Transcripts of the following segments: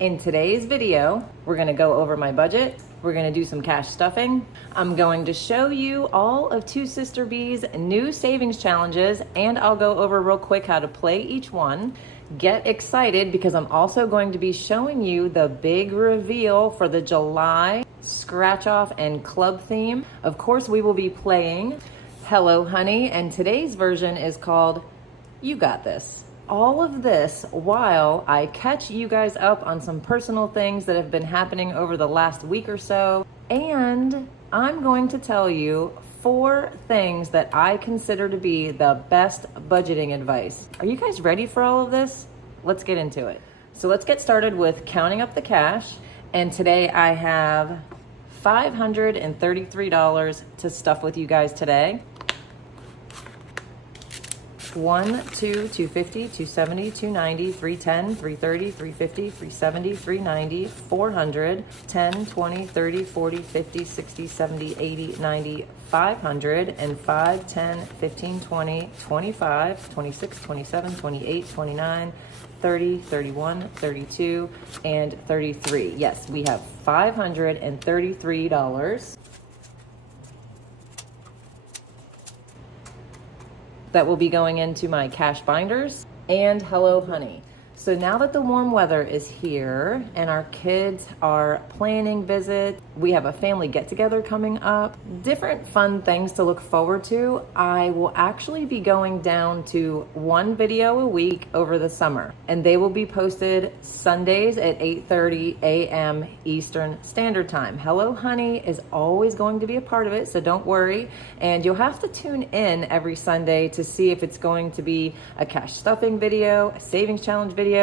In today's video, we're gonna go over my budget. We're gonna do some cash stuffing. I'm going to show you all of Two Sister B's new savings challenges, and I'll go over real quick how to play each one. Get excited because I'm also going to be showing you the big reveal for the July scratch off and club theme. Of course, we will be playing Hello Honey, and today's version is called You Got This. All of this while I catch you guys up on some personal things that have been happening over the last week or so. And I'm going to tell you 4 things that I consider to be the best budgeting advice. Are you guys ready for all of this? Let's get into it. So let's get started with counting up the cash. And today I have $533 to stuff with you guys today. 250, 270, 290, 310, 330, 350, 370, 390, 400, 10, 20, 30, 40, 50, 60, 70, 80, 90, 500, and 5, 10, 15, 20, 25, 26, 27, 28, 29, 30, 31, 32, and 33. Yes, we have $533. That will be going into my cash binders and Hello Honey. So now that the warm weather is here and our kids are planning visits, we have a family get together coming up, different fun things to look forward to, I will actually be going down to 1 video a week over the summer, and they will be posted Sundays at 8:30 a.m. Eastern Standard Time. Hello Honey is always going to be a part of it, so don't worry. And you'll have to tune in every Sunday to see if it's going to be a cash stuffing video, a savings challenge video,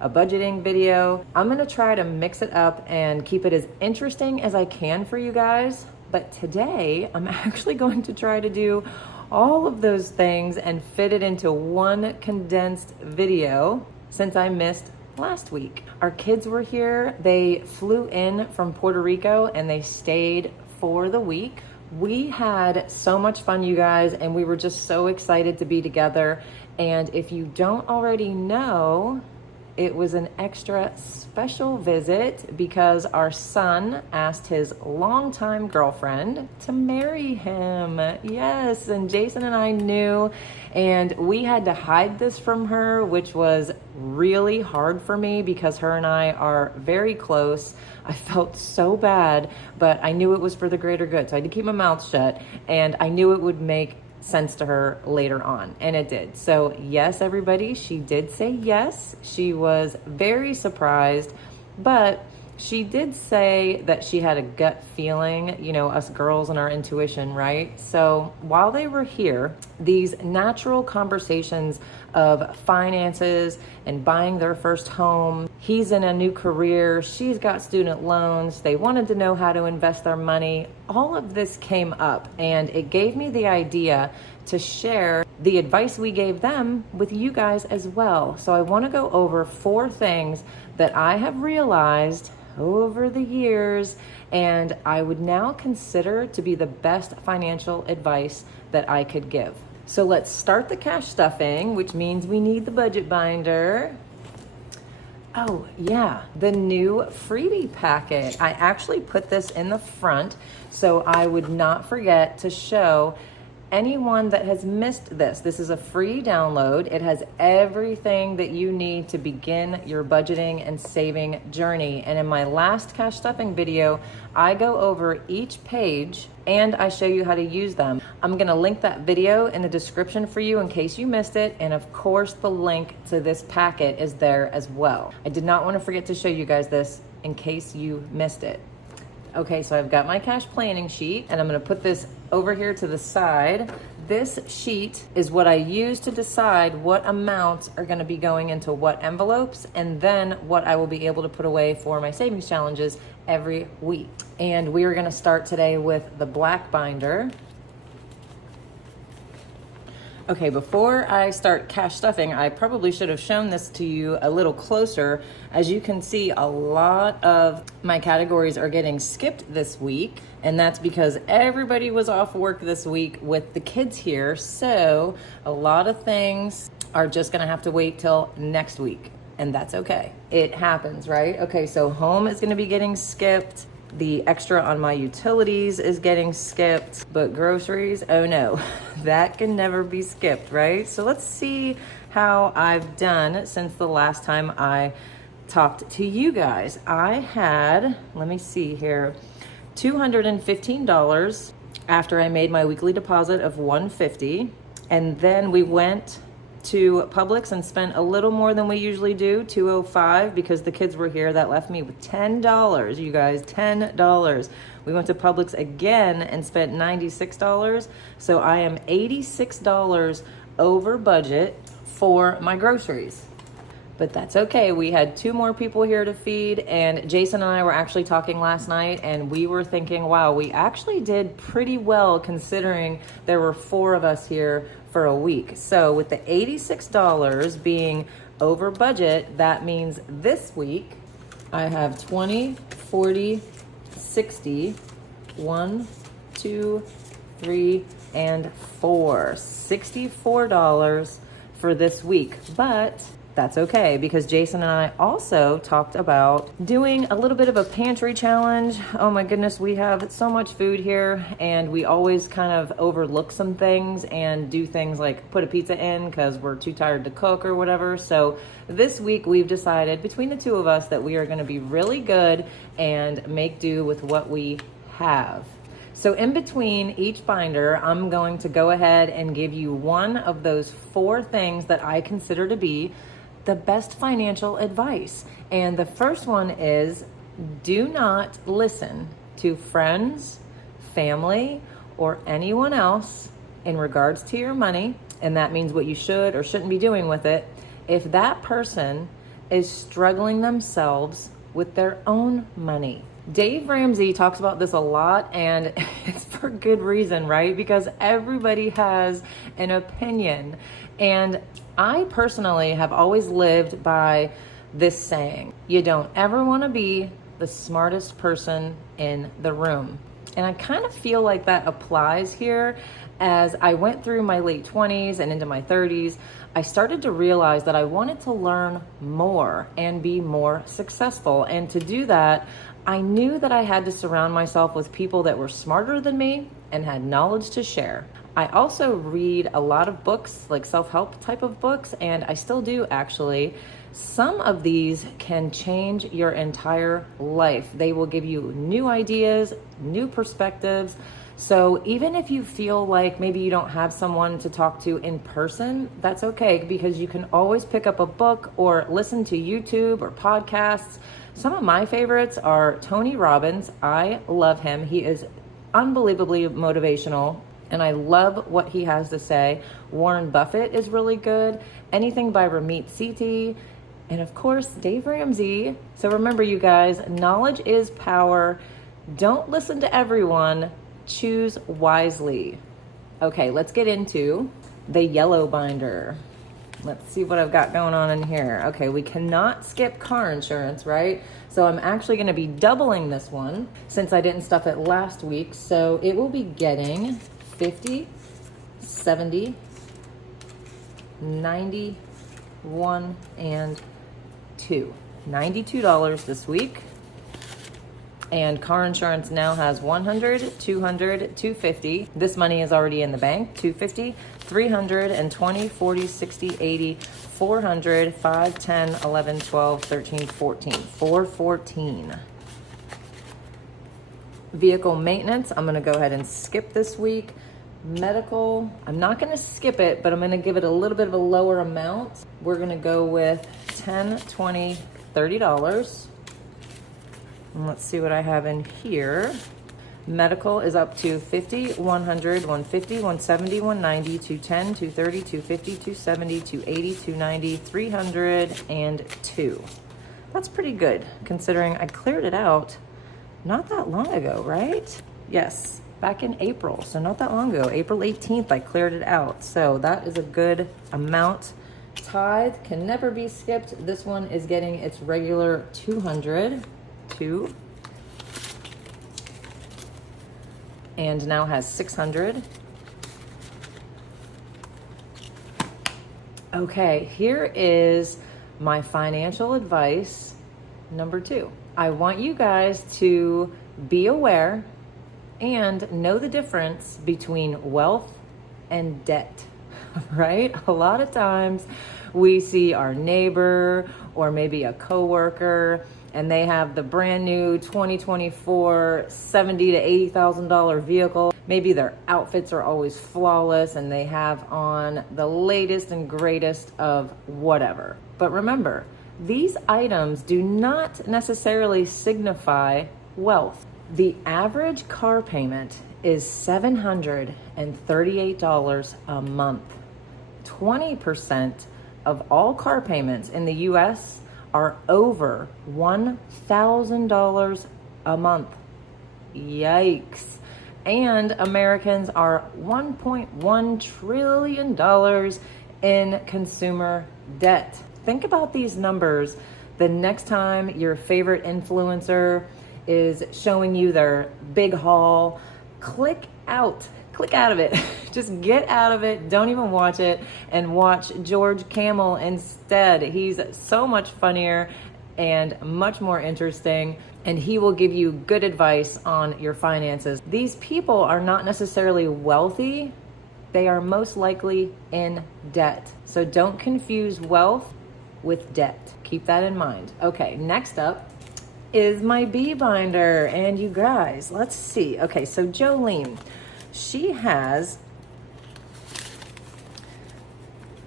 a budgeting video. I'm gonna try to mix it up and keep it as interesting as I can for you guys. But today, I'm actually going to try to do all of those things and fit it into one condensed video since I missed last week. Our kids were here. They flew in from Puerto Rico and they stayed for the week. We had so much fun, you guys, and we were just so excited to be together. And if you don't already know, it was an extra special visit because our son asked his longtime girlfriend to marry him. Yes, and Jason and I knew, and we had to hide this from her, which was really hard for me because her and I are very close. I felt so bad, but I knew it was for the greater good, so I had to keep my mouth shut, and I knew it would make sense to her later on, and it did. So yes, everybody, she did say yes. She was very surprised, but she did say that she had a gut feeling, you know, us girls and our intuition, right? So while they were here, these natural conversations of finances and buying their first home, he's in a new career, she's got student loans, they wanted to know how to invest their money. All of this came up, and it gave me the idea to share the advice we gave them with you guys as well. So I want to go over 4 things that I have realized over the years, and I would now consider to be the best financial advice that I could give. So let's start the cash stuffing, which means we need the budget binder. Oh yeah, the new freebie packet. I actually put this in the front so I would not forget to show anyone that has missed this. This is a free download. It has everything that you need to begin your budgeting and saving journey. And in my last cash stuffing video, I go over each page and I show you how to use them. I'm gonna link that video in the description for you in case you missed it. And of course, the link to this packet is there as well. I did not want to forget to show you guys this in case you missed it. Okay, so I've got my cash planning sheet, and I'm gonna put this over here to the side. This sheet is what I use to decide what amounts are gonna be going into what envelopes, and then what I will be able to put away for my savings challenges every week. And we are gonna start today with the black binder. Okay, before I start cash stuffing, I probably should have shown this to you a little closer. As you can see, a lot of my categories are getting skipped this week, and that's because everybody was off work this week with the kids here, so a lot of things are just gonna have to wait till next week. and that's okay. It happens, right? Okay, so home is gonna be getting skipped. The extra on my utilities is getting skipped, but groceries, oh no, that can never be skipped, right? So let's see how I've done since the last time I talked to you guys. I had, let me see here, $215 after I made my weekly deposit of $150, and then we went to Publix and spent a little more than we usually do, $205, because the kids were here. That left me with $10, you guys, $10. We went to Publix again and spent $96, so I am $86 over budget for my groceries. But that's okay. We had 2 more people here to feed, and Jason and I were actually talking last night, and we were thinking, wow, we actually did pretty well considering there were 4 of us here for a week. So with the $86 being over budget, that means this week I have 20, 40, 60, 1, 2, 3, and 4. $64 for this week. But that's okay, because Jason and I also talked about doing a little bit of a pantry challenge. Oh my goodness, we have so much food here, and we always kind of overlook some things and do things like put a pizza in because we're too tired to cook or whatever. So this week we've decided between the 2 of us that we are going to be really good and make do with what we have. So in between each binder, I'm going to go ahead and give you one of those 4 things that I consider to be the best financial advice. And the first one is, do not listen to friends, family, or anyone else in regards to your money. And that means what you should or shouldn't be doing with it. If that person is struggling themselves with their own money. Dave Ramsey talks about this a lot, and it's for good reason, right? Because everybody has an opinion. And I personally have always lived by this saying: you don't ever want to be the smartest person in the room. And I kind of feel like that applies here. As I went through my late 20s and into my 30s, I started to realize that I wanted to learn more and be more successful. And to do that, I knew that I had to surround myself with people that were smarter than me and had knowledge to share. I also read a lot of books, like self-help type of books, and I still do actually. Some of these can change your entire life. They will give you new ideas, new perspectives. So even if you feel like maybe you don't have someone to talk to in person, that's okay, because you can always pick up a book or listen to YouTube or podcasts. Some of my favorites are Tony Robbins. I love him. He is unbelievably motivational, and I love what he has to say. Warren Buffett is really good. Anything by Ramit Sethi. And of course, Dave Ramsey. So remember, you guys, knowledge is power. Don't listen to everyone. Choose wisely. Okay, let's get into the yellow binder. Let's see what I've got going on in here. Okay, we cannot skip car insurance, right? So I'm actually going to be doubling this one since I didn't stuff it last week. So it will be getting 50, 70, 90, 1, and 2. $92 this week. And car insurance now has 100, 200, 250. This money is already in the bank. 250, 300, and 20, 40, 60, 80, 400, 5, 10, 11, 12, 13, 14. 414. Vehicle maintenance, I'm going to go ahead and skip this week. Medical, I'm not going to skip it, but I'm going to give it a little bit of a lower amount. We're going to go with $10, $20, $30. And let's see what I have in here. Medical is up to 50, 100, 150, 170, 190, 210, 230, 250, 270, 280, 290, 300, and 2. That's pretty good considering I cleared it out not that long ago, right? Yes, back in April, so not that long ago. April 18th, I cleared it out. So that is a good amount. Tithe can never be skipped. This one is getting its regular 200. And now has 600. Okay, here is My financial advice, number 2, I want you guys to be aware and know the difference between wealth and debt, right? A lot of times we see our neighbor or maybe a coworker and they have the brand new 2024 $70,000 to $80,000 vehicle. Maybe their outfits are always flawless and they have on the latest and greatest of whatever. But remember, these items do not necessarily signify wealth. The average car payment is $738 a month. 20% of all car payments in the US are over $1,000 a month. Yikes. And Americans are $1.1 trillion in consumer debt. Think about these numbers the next time your favorite influencer is showing you their big haul. Click out of it. Just get out of it. Don't even watch it and watch George Camel instead. He's so much funnier and much more interesting, and he will give you good advice on your finances. These people are not necessarily wealthy. They are most likely in debt. So don't confuse wealth with debt. Keep that in mind. Okay, next up is my bee binder. And you guys, let's see. Okay, so Jolene, she has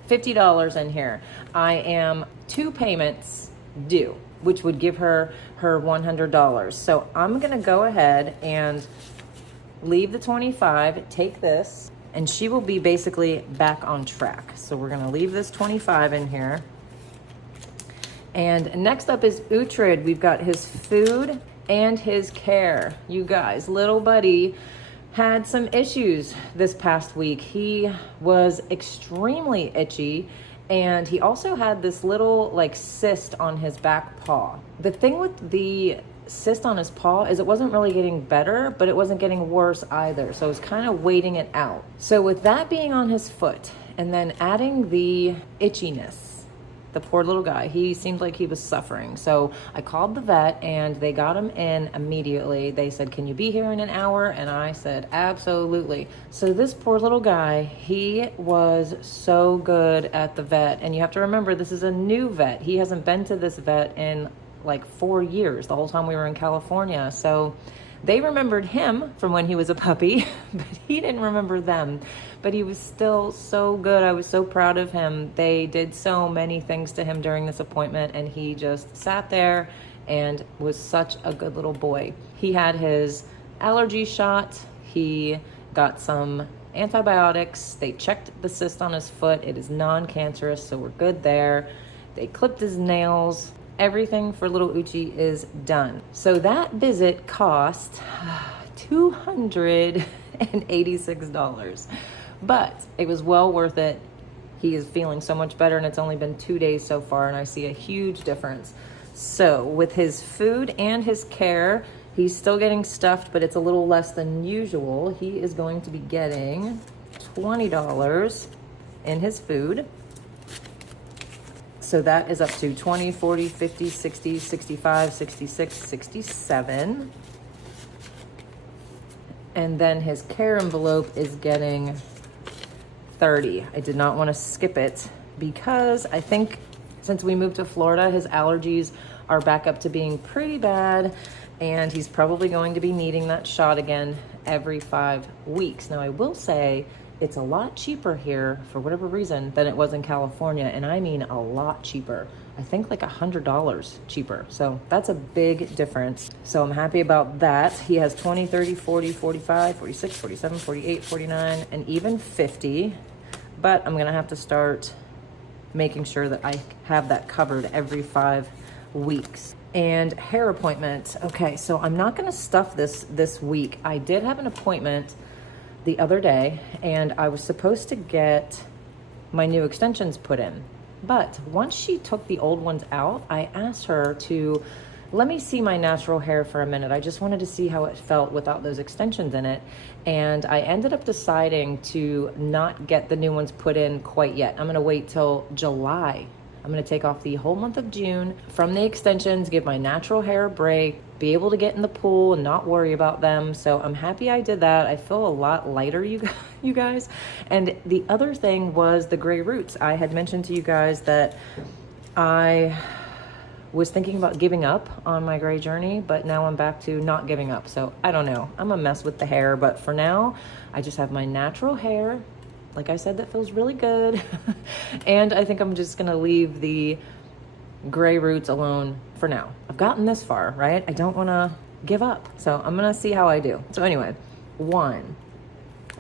$50 in here. I am 2 payments due, which would give her $100. So I'm gonna go ahead and leave the 25, take this, and she will be basically back on track. So we're gonna leave this 25 in here. And next up is Uhtred. We've got his food and his care. You guys, little buddy had some issues this past week. He was extremely itchy, and he also had this little like cyst on his back paw. The thing with the cyst on his paw is it wasn't really getting better, but it wasn't getting worse either. So I was kind of waiting it out. So with that being on his foot and then adding the itchiness, the poor little guy, he seemed like he was suffering. So I called the vet and they got him in immediately. They said, "Can you be here in an hour?" And I said, "Absolutely." So this poor little guy, he was so good at the vet. And you have to remember, this is a new vet. He hasn't been to this vet in like 4 years, the whole time we were in California. So they remembered him from when he was a puppy, but he didn't remember them. But he was still so good. I was so proud of him. They did so many things to him during this appointment, and he just sat there and was such a good little boy. He had his allergy shot. He got some antibiotics. They checked the cyst on his foot. It is non-cancerous, so we're good there. They clipped his nails. Everything for little Uchi is done. So that visit cost $286, but it was well worth it. He is feeling so much better, and it's only been 2 days so far, and I see a huge difference. So with his food and his care, he's still getting stuffed, but it's a little less than usual. He is going to be getting $20 in his food. So that is up to 20, 40, 50, 60, 65, 66, 67. And then his care envelope is getting 30. I did not want to skip it because I think since we moved to Florida, his allergies are back up to being pretty bad, and he's probably going to be needing that shot again every 5 weeks. Now, I will say it's a lot cheaper here for whatever reason than it was in California, and I mean a lot cheaper. I think like $100 cheaper. So that's a big difference. So I'm happy about that. He has 20, 30, 40, 45, 46, 47, 48, 49, and even 50. But I'm gonna have to start making sure that I have that covered every 5 weeks. And hair appointment. Okay, so I'm not gonna stuff this week. I did have an appointment the other day, and I was supposed to get my new extensions put in. But once she took the old ones out, I asked her to let me see my natural hair for a minute. I just wanted to see how it felt without those extensions in it. And I ended up deciding to not get the new ones put in quite yet. I'm gonna wait till July I'm going to take off the whole month of June from the extensions, give my natural hair a break, be able to get in the pool and not worry about them. So I'm happy I did that. I feel a lot lighter, you guys. And the other thing was the gray roots. I had mentioned to you guys that I was thinking about giving up on my gray journey, but now I'm back to not giving up. So I don't know. I'm a mess with the hair, but for now, I just have my natural hair. Like I said, that feels really good. And I think I'm just gonna leave the gray roots alone for now. I've gotten this far, right? I don't wanna give up. So I'm gonna see how I do. So anyway, 1,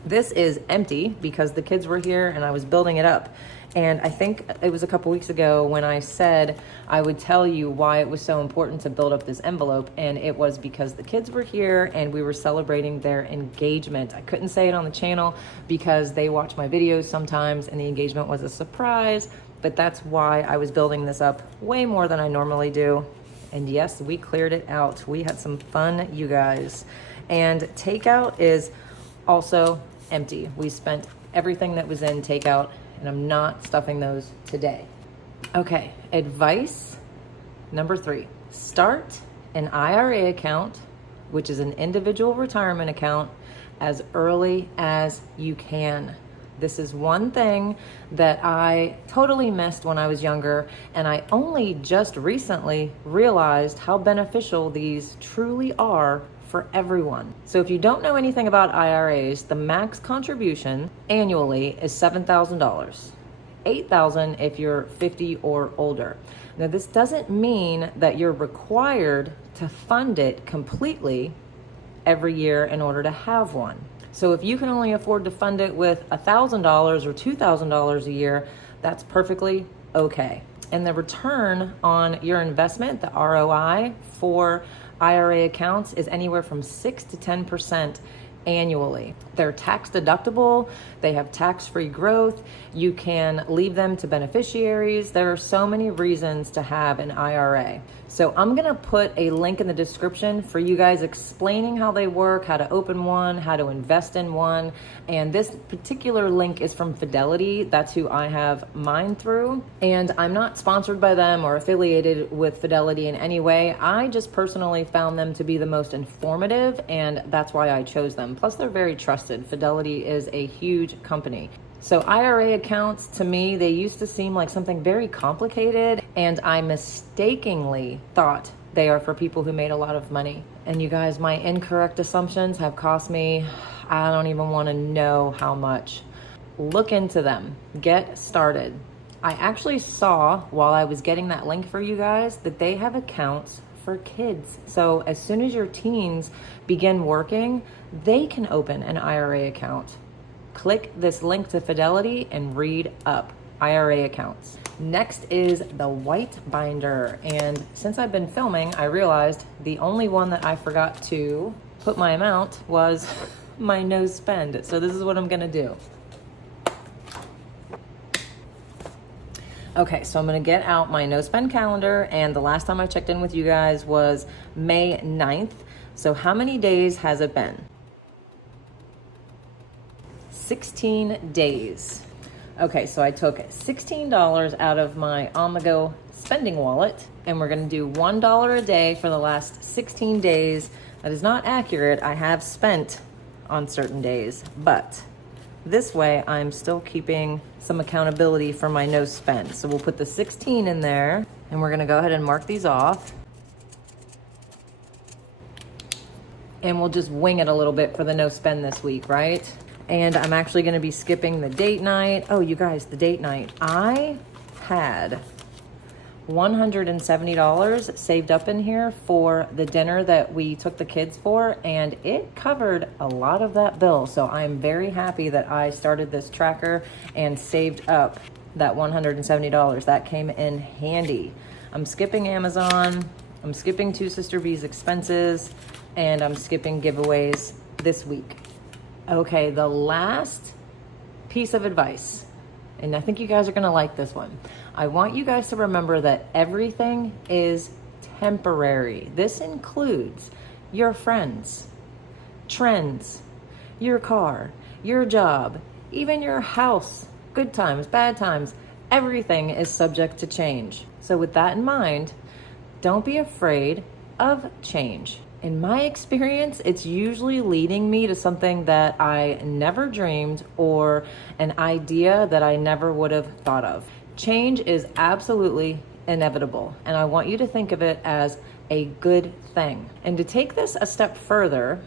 this is empty because the kids were here and I was building it up. And I think it was a couple weeks ago when I said I would tell you why it was so important to build up this envelope. And it was because the kids were here and we were celebrating their engagement. I couldn't say it on the channel because they watch my videos sometimes and the engagement was a surprise. But that's why I was building this up way more than I normally do. And yes, we cleared it out. We had some fun, you guys. And takeout is also empty. We spent everything that was in takeout and I'm not stuffing those today. Okay, advice number 3. Start an IRA account, which is an individual retirement account, as early as you can. This is one thing that I totally missed when I was younger, and I only just recently realized how beneficial these truly are for everyone. So if you don't know anything about IRAs, the max contribution annually is $7,000. $8,000 if you're 50 or older. Now this doesn't mean that you're required to fund it completely every year in order to have one. So if you can only afford to fund it with $1,000 or $2,000 a year, that's perfectly okay. And the return on your investment, the ROI for IRA accounts, is anywhere from 6 to 10% annually. They're tax deductible, they have tax-free growth, you can leave them to beneficiaries. There are so many reasons to have an IRA. So I'm gonna put a link in the description for you guys explaining how they work, how to open one, how to invest in one. And this particular link is from Fidelity. That's who I have mine through. And I'm not sponsored by them or affiliated with Fidelity in any way. I just personally found them to be the most informative, and that's why I chose them. Plus, they're very trusted. Fidelity is a huge company. So IRA accounts, to me, they used to seem like something very complicated, and I mistakenly thought they are for people who made a lot of money. And you guys, my incorrect assumptions have cost me, I don't even want to know how much. Look into them. Get started. I actually saw, while I was getting that link for you guys, that they have accounts for kids. So as soon as your teens begin working, they can open an IRA account. Click this link to Fidelity and read up. IRA accounts. Next is the white binder. And since I've been filming, I realized the only one that I forgot to put my amount was my no spend. So this is what I'm gonna do. Okay, so I'm gonna get out my no spend calendar, and the last time I checked in with you guys was May 9th. So how many days has it been? 16 days. Okay, so I took $16 out of my on-the-go spending wallet, and we're gonna do $1 a day for the last 16 days. That is not accurate. I have spent on certain days, but this way I'm still keeping some accountability for my no spend. So we'll put the 16 in there, and we're gonna go ahead and mark these off. And we'll just wing it a little bit for the no spend this week, right? And I'm actually gonna be skipping the date night. Oh, you guys, the date night. I had $170 saved up in here for the dinner that we took the kids for, and it covered a lot of that bill. So I'm very happy that I started this tracker and saved up that $170. That came in handy. I'm skipping Amazon, I'm skipping Two Sister V's expenses, and I'm skipping giveaways this week. Okay, the last piece of advice, and I think you guys are gonna like this one. I want you guys to remember that everything is temporary. This includes your friends, trends, your car, your job, even your house, good times, bad times. everything is subject to change. So with that in mind, don't be afraid of change. In my experience, it's usually leading me to something that I never dreamed or an idea that I never would have thought of. Change is absolutely inevitable, and I want you to think of it as a good thing. And to take this a step further,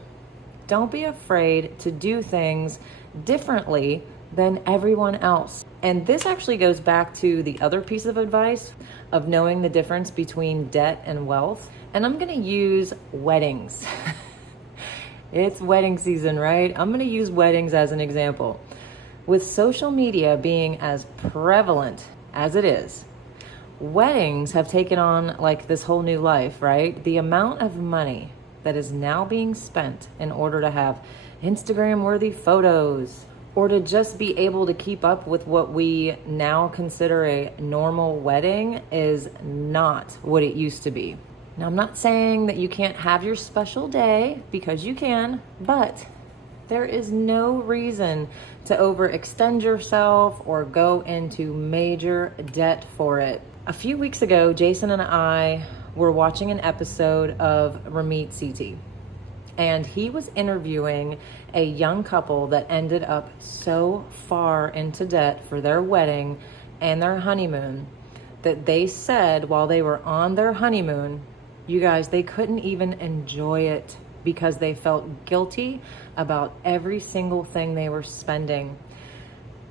don't be afraid to do things differently than everyone else. And this actually goes back to the other piece of advice of knowing the difference between debt and wealth. And I'm gonna use weddings. It's wedding season, right? I'm gonna use weddings as an example. With social media being as prevalent as it is, weddings have taken on like this whole new life, right? The amount of money that is now being spent in order to have Instagram-worthy photos, or to just be able to keep up with what we now consider a normal wedding is not what it used to be. Now, I'm not saying that you can't have your special day, because you can, but there is no reason to overextend yourself or go into major debt for it. A few weeks ago, Jason and I were watching an episode of Ramit Sethi, and he was interviewing a young couple that ended up so far into debt for their wedding and their honeymoon that they said while they were on their honeymoon, you guys, they couldn't even enjoy it because they felt guilty about every single thing they were spending.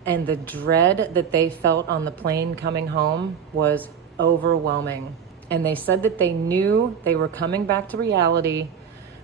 And the dread that they felt on the plane coming home was overwhelming. And they said that they knew they were coming back to reality,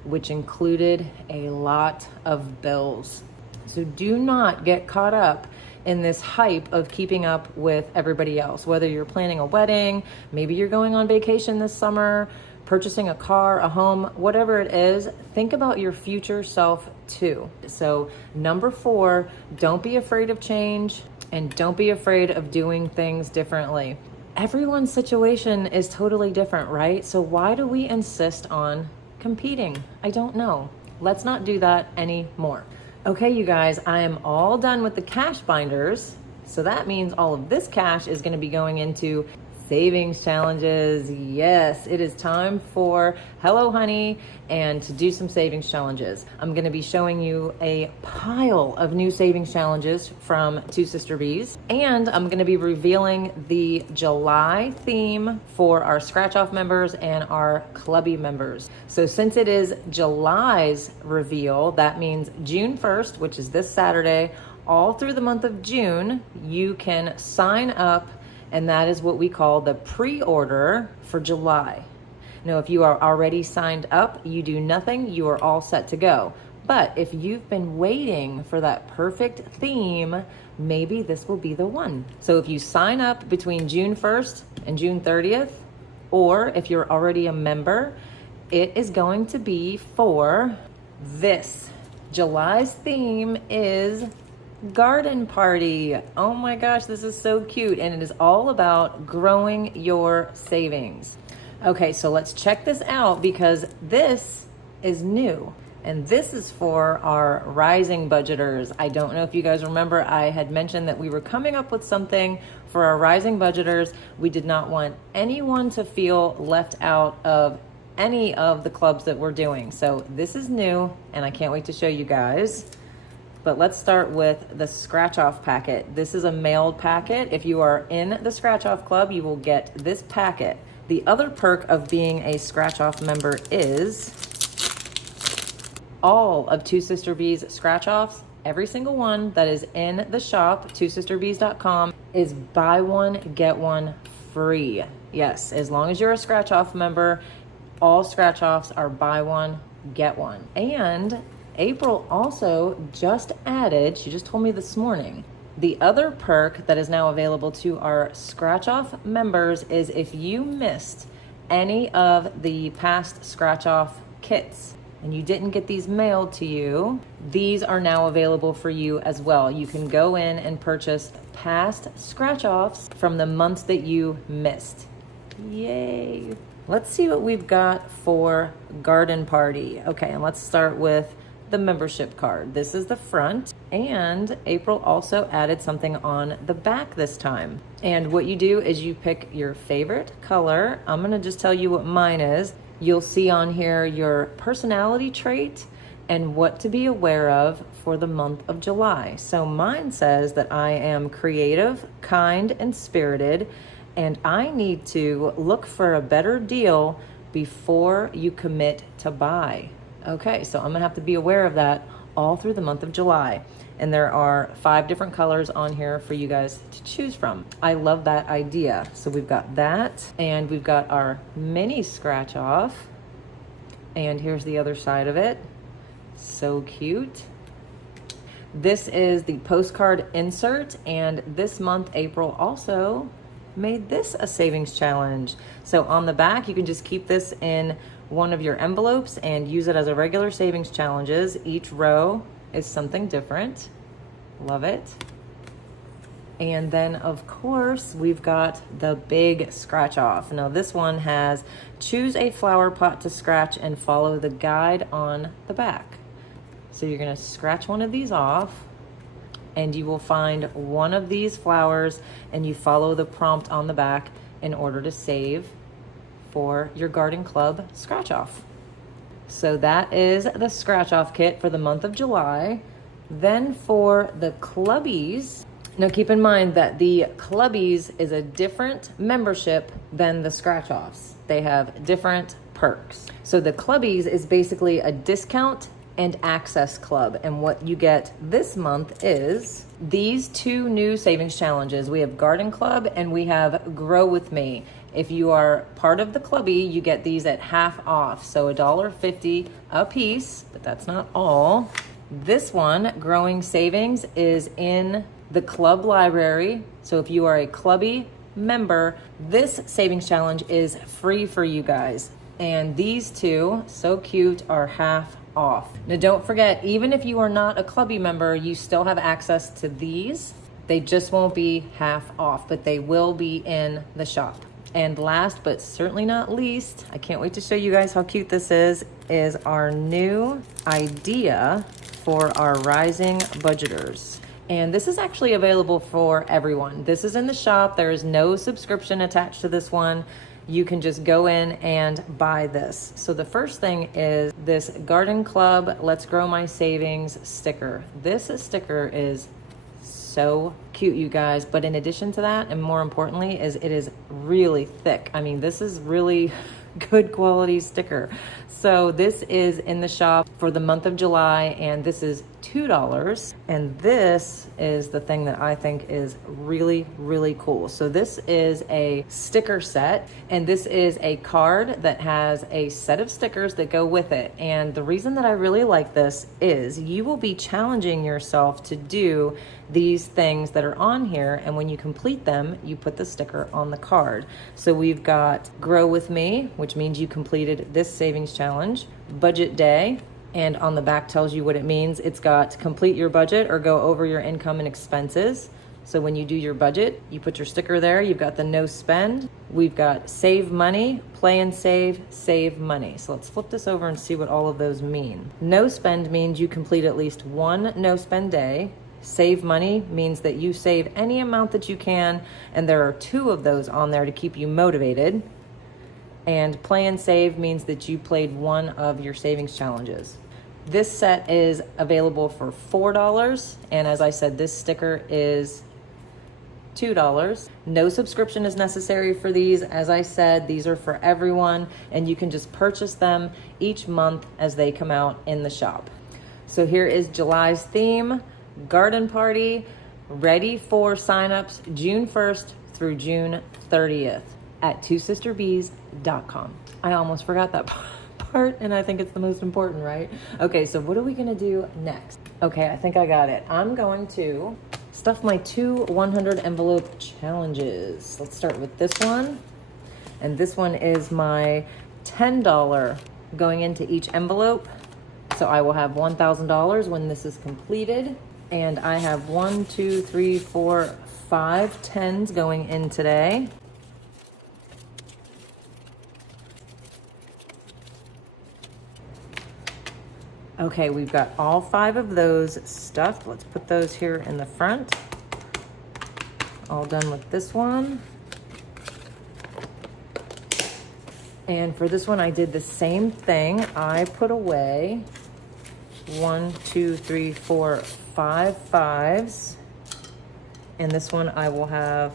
which included a lot of bills. So do not get caught up in this hype of keeping up with everybody else. Whether you're planning a wedding, maybe you're going on vacation this summer, purchasing a car, a home, whatever it is, think about your future self too. So number 4, don't be afraid of change and don't be afraid of doing things differently. Everyone's situation is totally different, right? So why do we insist on competing? I don't know. Let's not do that anymore. Okay, you guys, I am all done with the cash binders. So that means all of this cash is going to be going into savings challenges. Yes, it is time for Hello Honey and to do some savings challenges. I'm going to be showing you a pile of new savings challenges from Two Sister Bees, and I'm going to be revealing the July theme for our Scratch Off members and our Clubby members. So since it is July's reveal, that means June 1st, which is this Saturday, all through the month of June, you can sign up, and that is what we call the pre-order for July. Now, if you are already signed up, you do nothing, you are all set to go. But if you've been waiting for that perfect theme, maybe this will be the one. So if you sign up between June 1st and June 30th, or if you're already a member, it is going to be for this. July's theme is garden party. Oh my gosh, this is so cute. And it is all about growing your savings. Okay, so let's check this out because this is new. And this is for our rising budgeters. I don't know if you guys remember, I had mentioned that we were coming up with something for our rising budgeters. We did not want anyone to feel left out of any of the clubs that we're doing. So this is new and I can't wait to show you guys. But let's start with the Scratch Off packet. This is a mailed packet. If you are in the Scratch Off Club, you will get this packet. The other perk of being a Scratch Off member is all of Two Sister Bees Scratch Offs, every single one that is in the shop, twosisterbees.com, is buy one, get one free. Yes, as long as you're a Scratch Off member, all Scratch Offs are buy one, get one. And April also just added, she just told me this morning, the other perk that is now available to our Scratch Off members is if you missed any of the past Scratch Off kits and you didn't get these mailed to you, these are now available for you as well. You can go in and purchase past Scratch Offs from the months that you missed. Yay! Let's see what we've got for garden party. Okay, and let's start with the membership card. This is the front, and April also added something on the back this time. And what you do is you pick your favorite color. I'm gonna just tell you what mine is. You'll see on here your personality trait and what to be aware of for the month of July. So mine says that I am creative, kind, and spirited, and I need to look for a better deal before you commit to buy. Okay, so I'm gonna have to be aware of that all through the month of July. And there are 5 different colors on here for you guys to choose from. I love that idea. So we've got that, and we've got our mini scratch off. And here's the other side of it. So cute. This is the postcard insert, and this month April also made this a savings challenge. So on the back, you can just keep this in one of your envelopes and use it as a regular savings challenges. Each row is something different. Love it. And then of course we've got the big scratch off. Now this one has choose a flower pot to scratch and follow the guide on the back. So you're gonna scratch one of these off, and you will find one of these flowers, and you follow the prompt on the back in order to save for your garden club scratch off. So that is the scratch off kit for the month of July. Then for the clubbies, now keep in mind that the clubbies is a different membership than the scratch offs. They have different perks. So the clubbies is basically a discount and access club. And what you get this month is these 2 new savings challenges. We have Garden Club and we have Grow With Me. If you are part of the clubby, you get these at half off. So $1.50 a piece, but that's not all. This one, Growing Savings, is in the club library. So if you are a clubby member, this savings challenge is free for you guys. And these 2, so cute, are half off. Now don't forget, even if you are not a clubby member, you still have access to these. They just won't be half off, but they will be in the shop. And last but certainly not least, I can't wait to show you guys how cute this is our new idea for our rising budgeters. And this is actually available for everyone. This is in the shop. There is no subscription attached to this one. You can just go in and buy this. So the first thing is this Garden Club Let's Grow My Savings sticker. This sticker is so cute, you guys. But in addition to that, and more importantly, is it is really thick. I mean, this is really good quality sticker. So this is in the shop for the month of July, and this is $2. And this is the thing that I think is really, really cool. So this is a sticker set, and this is a card that has a set of stickers that go with it. And the reason that I really like this is you will be challenging yourself to do these things that are on here, and when you complete them, you put the sticker on the card. So we've got Grow With Me, which means you completed this savings challenge, Budget Day, and on the back tells you what it means. It's got complete your budget or go over your income and expenses. So when you do your budget, you put your sticker there. You've got the no spend. We've got save money, play and save money. So let's flip this over and see what all of those mean. No spend means you complete at least one no spend day. Save money means that you save any amount that you can, and there are 2 of those on there to keep you motivated. And play and save means that you played one of your savings challenges. This set is available for $4, and as I said, this sticker is $2. No subscription is necessary for these. As I said, these are for everyone, and you can just purchase them each month as they come out in the shop. So here is July's theme, Garden Party, ready for signups June 1st through June 30th at twosisterbees.com. I almost forgot that part, and I think it's the most important, right? Okay, so what are we gonna do next? Okay, I think I got it. I'm going to stuff my 2 100 envelope challenges. Let's start with this one. And this one is my $10 going into each envelope. So I will have $1,000 when this is completed. And I have 1, 2, 3, 4, 5 10s going in today. Okay, we've got all 5 of those stuffed. Let's put those here in the front. All done with this one. And for this one, I did the same thing. I put away 1, 2, 3, 4, 5 5s. And this one I will have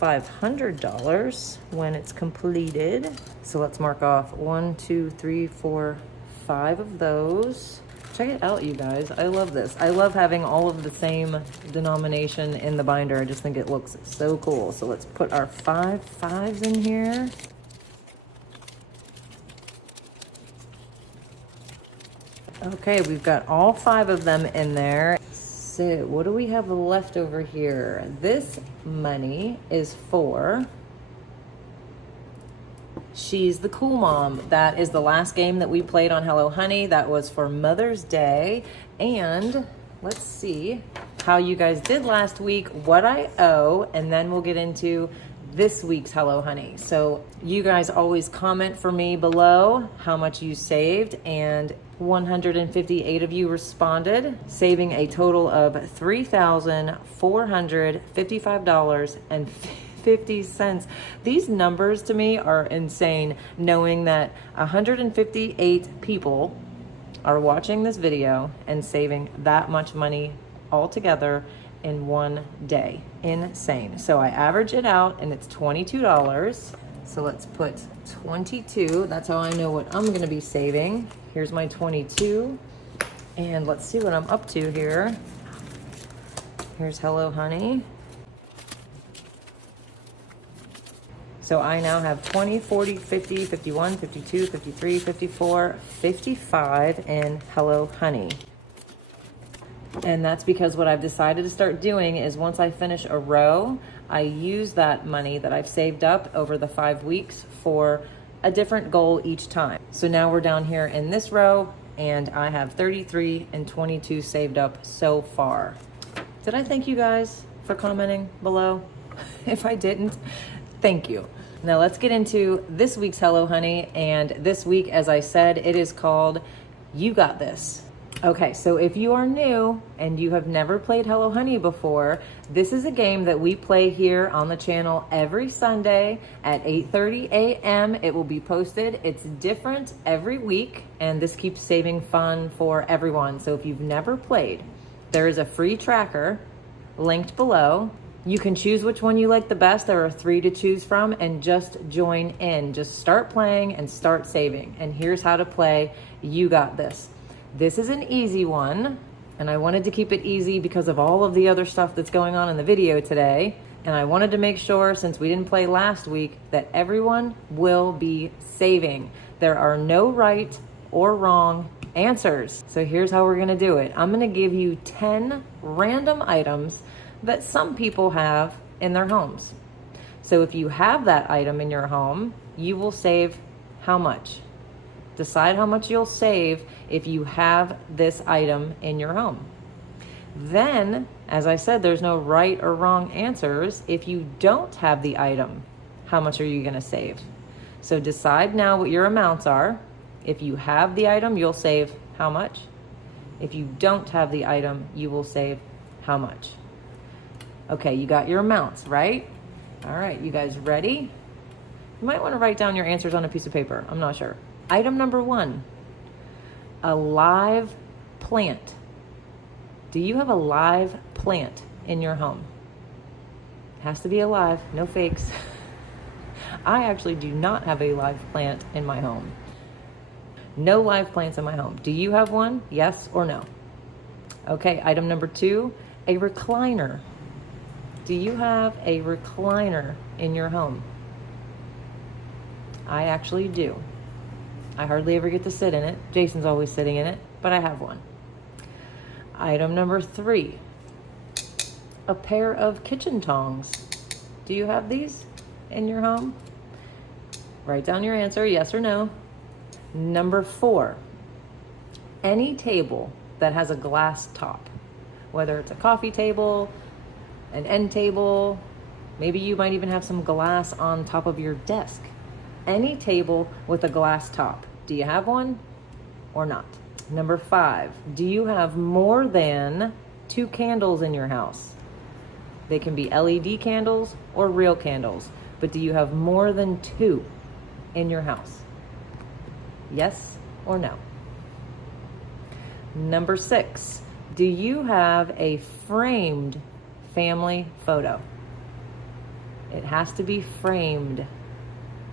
$500 when it's completed. So let's mark off 1, 2, 3, 4, 5 of those. Check it out, you guys. I love this. I love having all of the same denomination in the binder. I just think it looks so cool. So let's put our 5 5s in here. Okay, we've got all 5 of them in there. So what do we have left over here? This money is for She's the Cool Mom. That is the last game that we played on Hello Honey. That was for Mother's Day. And let's see how you guys did last week, what I owe, and then we'll get into this week's Hello Honey. So you guys always comment for me below how much you saved, and 158 of you responded, saving a total of $3,455.50. These numbers to me are insane, knowing that 158 people are watching this video and saving that much money altogether in one day. Insane. So I average it out and it's $22. So let's put 22. That's how I know what I'm going to be saving. Here's my 22. And let's see what I'm up to here. Here's Hello Honey. So I now have 20, 40, 50, 51, 52, 53, 54, 55 in Hello Honey. And that's because what I've decided to start doing is once I finish a row, I use that money that I've saved up over the 5 weeks for a different goal each time. So now we're down here in this row and I have 33 and 22 saved up so far. Did I thank you guys for commenting below? If I didn't, thank you. Now let's get into this week's Hello Honey. And this week, as I said, it is called You Got This. Okay, so if you are new and you have never played Hello Honey before, this is a game that we play here on the channel every Sunday at 8:30 a.m. It will be posted. It's different every week, and this keeps saving fun for everyone. So if you've never played, there is a free tracker linked below. You can choose which one you like the best. There are 3 to choose from, and just join in. Just start playing and start saving. And here's how to play You Got This. This is an easy one, and I wanted to keep it easy because of all of the other stuff that's going on in the video today. And I wanted to make sure, since we didn't play last week, that everyone will be saving. There are no right or wrong answers. So here's how we're gonna do it. I'm gonna give you 10 random items that some people have in their homes. So if you have that item in your home, you will save how much? Decide how much you'll save if you have this item in your home. Then, as I said, there's no right or wrong answers. If you don't have the item, how much are you going to save? So decide now what your amounts are. If you have the item, you'll save how much? If you don't have the item, you will save how much? Okay, you got your amounts, right? All right, you guys ready? You might want to write down your answers on a piece of paper. I'm not sure. Item number 1, a live plant. Do you have a live plant in your home? It has to be alive, no fakes. I actually do not have a live plant in my home. No live plants in my home. Do you have one? Yes or no? Okay, item number 2, a recliner. Do you have a recliner in your home? I actually do. I hardly ever get to sit in it. Jason's always sitting in it, but I have one. Item number 3, a pair of kitchen tongs. Do you have these in your home? Write down your answer, yes or no. Number 4, any table that has a glass top, whether it's a coffee table, an end table, maybe you might even have some glass on top of your desk. Any table with a glass top. Do you have one or not? Number 5, do you have more than 2 candles in your house? They can be LED candles or real candles, but do you have more than 2 in your house? Yes or no? Number 6, do you have a framed family photo? It has to be framed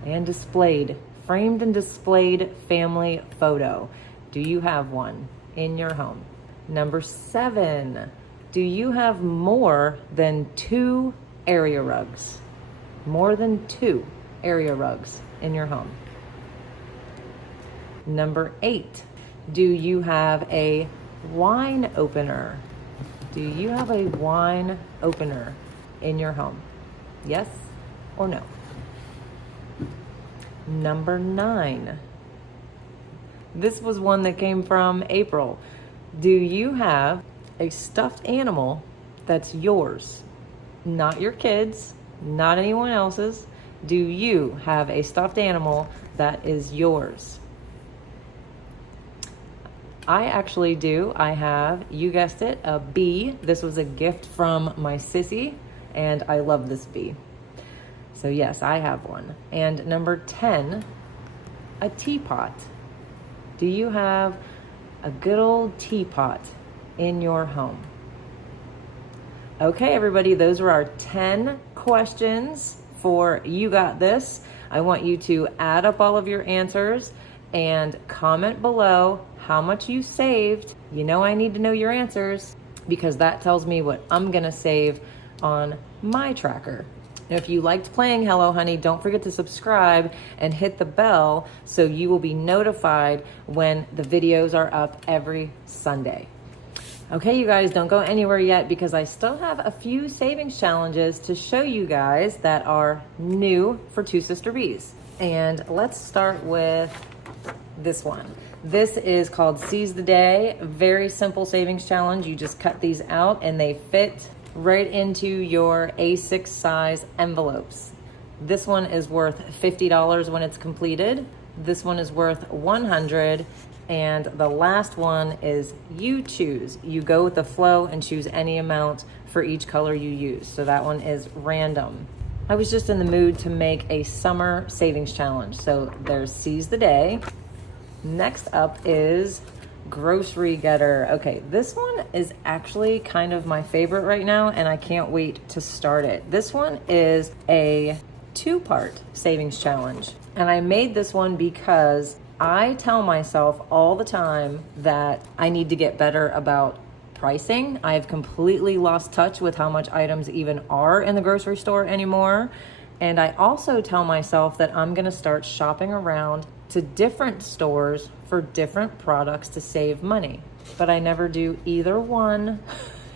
and displayed. Framed and displayed family photo. Do you have one in your home? Number 7, do you have more than 2 area rugs? More than 2 area rugs in your home. Number 8, do you have a wine opener? Do you have a wine opener in your home? Yes or no? Number 9. This was one that came from April. Do you have a stuffed animal that's yours? Not your kids, not anyone else's. Do you have a stuffed animal that is yours? I actually do. I have, you guessed it, a bee. This was a gift from my sissy, and I love this bee. So yes, I have one. And number 10, a teapot. Do you have a good old teapot in your home? Okay, everybody, those are our 10 questions for You Got This. I want you to add up all of your answers and comment below how much you saved. You know I need to know your answers because that tells me what I'm gonna save on my tracker. If you liked playing Hello Honey, don't forget to subscribe and hit the bell so you will be notified when the videos are up every Sunday. Okay, you guys, don't go anywhere yet because I still have a few savings challenges to show you guys that are new for Two Sister Bees. And let's start with this one. This is called Seize the Day. Very simple savings challenge. You just cut these out and they fit right into your A6 size envelopes. This one is worth $50 when it's completed. This one is worth $100. And the last one is you choose. You go with the flow and choose any amount for each color you use. So that one is random. I was just in the mood to make a summer savings challenge. So there's Seize the Day. Next up is Grocery Getter. Okay, this one is actually kind of my favorite right now and I can't wait to start it. This one is a 2-part savings challenge. And I made this one because I tell myself all the time that I need to get better about pricing. I've completely lost touch with how much items even are in the grocery store anymore. And I also tell myself that I'm gonna start shopping around to different stores for different products to save money. But I never do either one.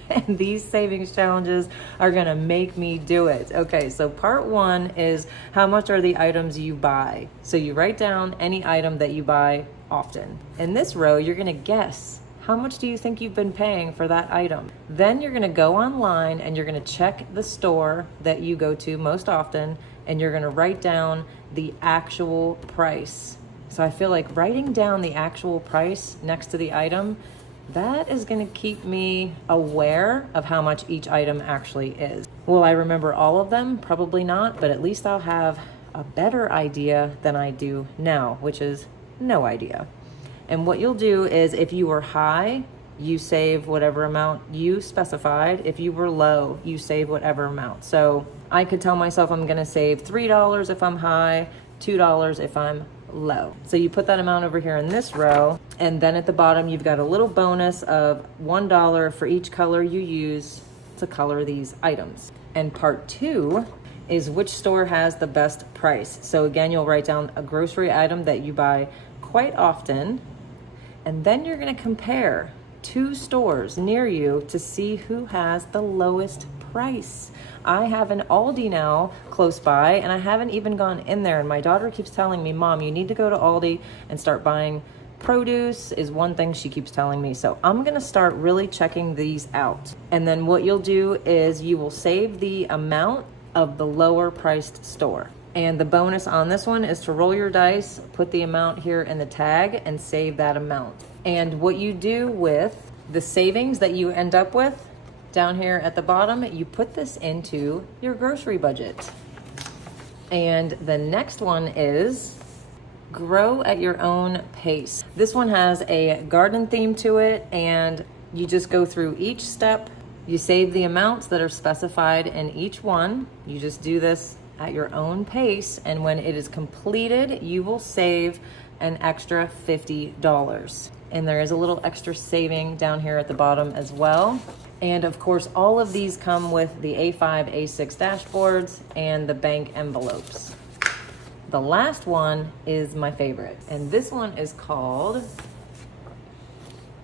And these savings challenges are gonna make me do it. Okay, so part 1 is how much are the items you buy? So you write down any item that you buy often. In this row, you're gonna guess how much do you think you've been paying for that item? Then you're gonna go online and you're gonna check the store that you go to most often and you're gonna write down the actual price. So I feel like writing down the actual price next to the item, that is gonna keep me aware of how much each item actually is. Will I remember all of them? Probably not, but at least I'll have a better idea than I do now, which is no idea. And what you'll do is if you were high, you save whatever amount you specified. If you were low, you save whatever amount. So I could tell myself I'm gonna save $3 if I'm high, $2 if I'm low. So you put that amount over here in this row, and then at the bottom you've got a little bonus of $1 for each color you use to color these items. And part 2 is which store has the best price. So again, you'll write down a grocery item that you buy quite often, and then you're gonna compare 2 stores near you to see who has the lowest price. I have an Aldi now close by and I haven't even gone in there, and my daughter keeps telling me, Mom, you need to go to Aldi and start buying produce is one thing she keeps telling me. So I'm gonna start really checking these out. And then what you'll do is you will save the amount of the lower priced store. And the bonus on this one is to roll your dice, put the amount here in the tag, and save that amount. And what you do with the savings that you end up with down here at the bottom, you put this into your grocery budget. And the next one is grow at your own pace. This one has a garden theme to it, and you just go through each step. You save the amounts that are specified in each one. You just do this at your own pace, and when it is completed, you will save an extra $50. And there is a little extra saving down here at the bottom as well. And of course, all of these come with the A5, A6 dashboards and the bank envelopes. The last one is my favorite, and this one is called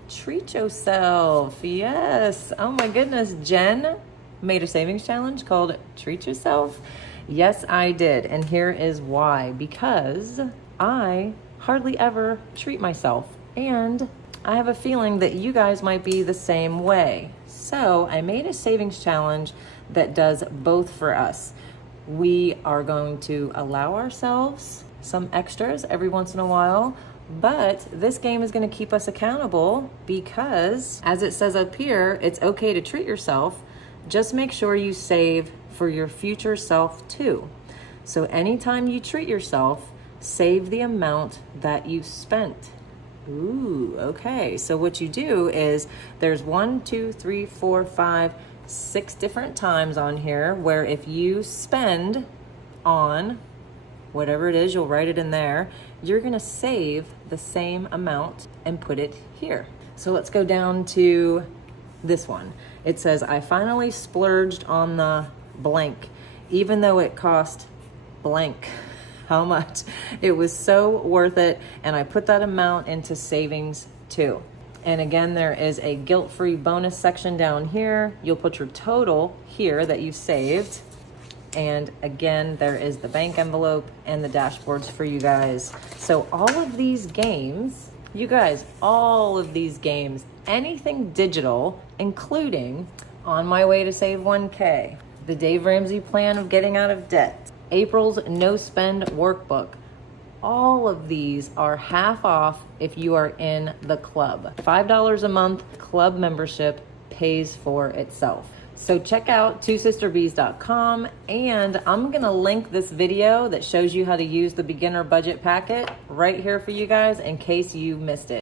Treat Yourself. Yes. Oh my goodness. Jen made a savings challenge called Treat Yourself. Yes, I did. And here is why. Because I hardly ever treat myself. And I have a feeling that you guys might be the same way. So I made a savings challenge that does both for us. We are going to allow ourselves some extras every once in a while, but this game is going to keep us accountable because, as it says up here, it's okay to treat yourself. Just make sure you save for your future self too. So anytime you treat yourself, save the amount that you spent. Ooh, okay. So what you do is there's 1, 2, 3, 4, 5, 6 different times on here where if you spend on whatever it is, you'll write it in there, you're gonna save the same amount and put it here. So let's go down to this one. It says, I finally splurged on the blank, even though it cost blank. How much? It was so worth it, and I put that amount into savings too. And again, there is a guilt-free bonus section down here. You'll put your total here that you saved. And again, there is the bank envelope and the dashboards for you guys. So all of these games, you guys, all of these games, anything digital, including On My Way to Save 1K, the Dave Ramsey Plan of Getting Out of Debt, April's No Spend Workbook, all of these are half off if you are in the club. $5 a month club membership pays for itself. So check out twosisterbees.com, and I'm gonna link this video that shows you how to use the beginner budget packet right here for you guys in case you missed it.